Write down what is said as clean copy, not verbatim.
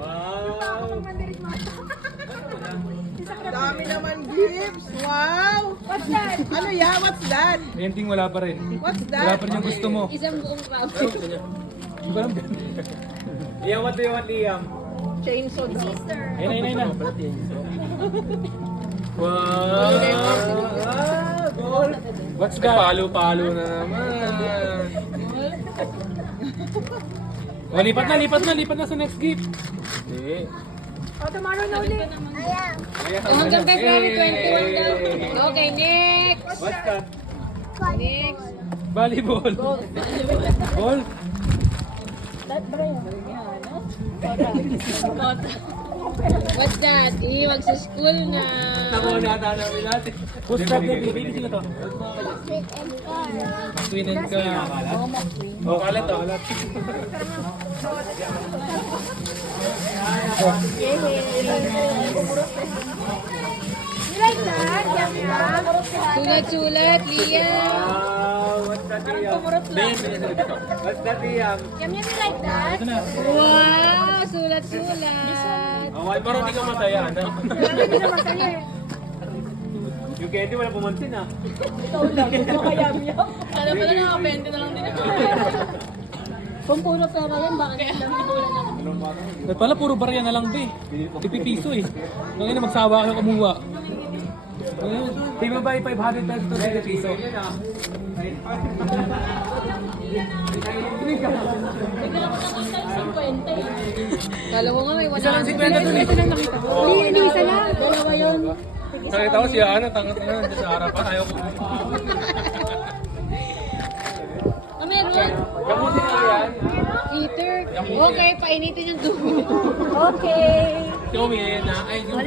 Wow! Dami naman gifts. Wow! What's that? Ano yan? What's that? Ending wala pa rin. What's Wala that? pa rin yung gusto mo. Isang buong crowd. Hindi ko alam. Liam, what do you want, Liam? Chainsaw daw. Sister. Ayun na. Wow! Gold! What's that? Palo-palo na naman. Oh, lipat na sa next gift. Hindi. Oh, tomorrow na ulit. Hanggang February 21 daw. Okay, next. What's that? Next. Volleyball. Ball. What's that? Iwag sa school na. Nakuha na ata namin natin. Who's that? Baby sila to. Queen and ka. Oh, kalat to. You like that? Yum yum. Sulat-sulat, Liam. Wow! What's that, Liam? What's that, Liam? Yum yum, you like that? Ito na. Wow, sulat-sulat. Oh, why parang hindi ka masaya, ano? Hindi na masaya eh. Yung candy wala pumansin, ah. Alam mo na nakapente na lang din ako. Kung puro pera yan, bakit lang hinulan naman? Ba't pala puro barya na lang be? Pipipiso eh. Ngayon na magsawa kayo kumuha. Di ba ba 500 pesos to 50 piso? Kala ko nga may 100. Isa lang 50 to eh. Hindi, isa lang. Dalawa yun. Nakita ko si Ana, tangat-tangat na sa harapan. Ayaw ko. Ah, meron. Kamusin ko yan. Heater. Okay, painitin yung tubig. Okay. Show me na. Ay, yung